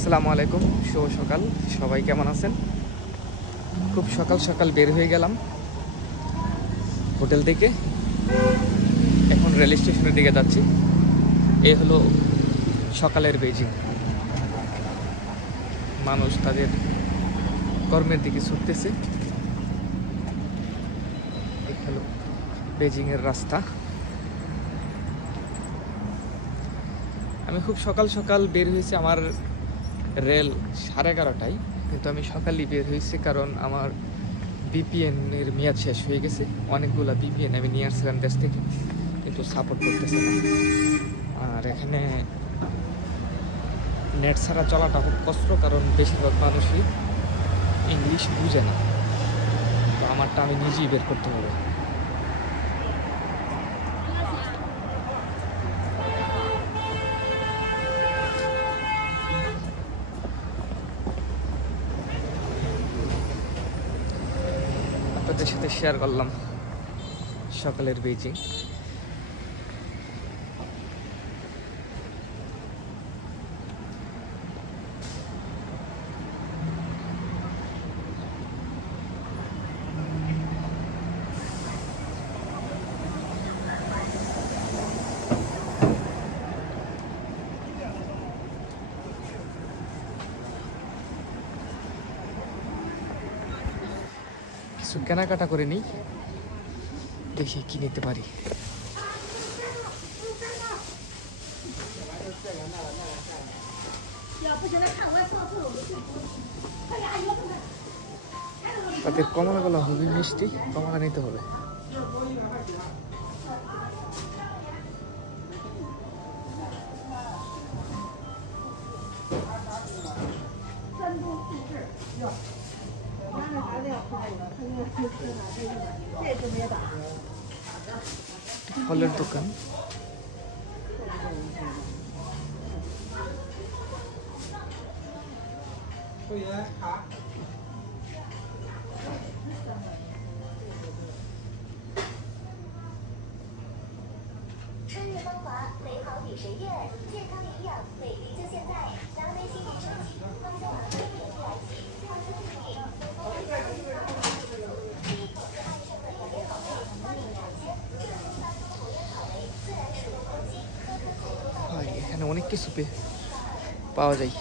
আসসালামু আলাইকুম, শুভ সকাল। সবাই কেমন আছেন? খুব সকাল সকাল বের হয়ে গেলাম হোটেল থেকে। এখন রেল স্টেশনের দিকে যাচ্ছি। এ হলো সকালের বেজিং। মানুষ তাদের কর্মের দিকে ছুটতেছে। এই হলো বেজিংয়ের রাস্তা। আমি খুব সকাল সকাল বের হয়েছি। আমার রেল 11:30টায়, কিন্তু আমি সকালেই বের হয়েছি কারণ আমার বিপিএনের মেয়াদ শেষ হয়ে গেছে। অনেকগুলো বিপিএন আমি নিয়ে আসছিলাম দেশ থেকে, কিন্তু সাপোর্ট করতেছে না। আর এখানে নেট ছাড়া চলাটা খুব কষ্ট, কারণ বেশিরভাগ মানুষই ইংলিশ বুঝে না। তো আমারটা আমি নিজেই বের করতে হবে। আপনাদের সাথে শেয়ার করলাম সকালের বেজিং। কিছু কেনাকাটা করে নিই, দেখি কি নিতে পারি। তাদের কমলাগুলো খুবই মিষ্টি, কমলা নিতে হবে। ফলের দোকান। এখানে অনেক কিছু পাওয়া যায়।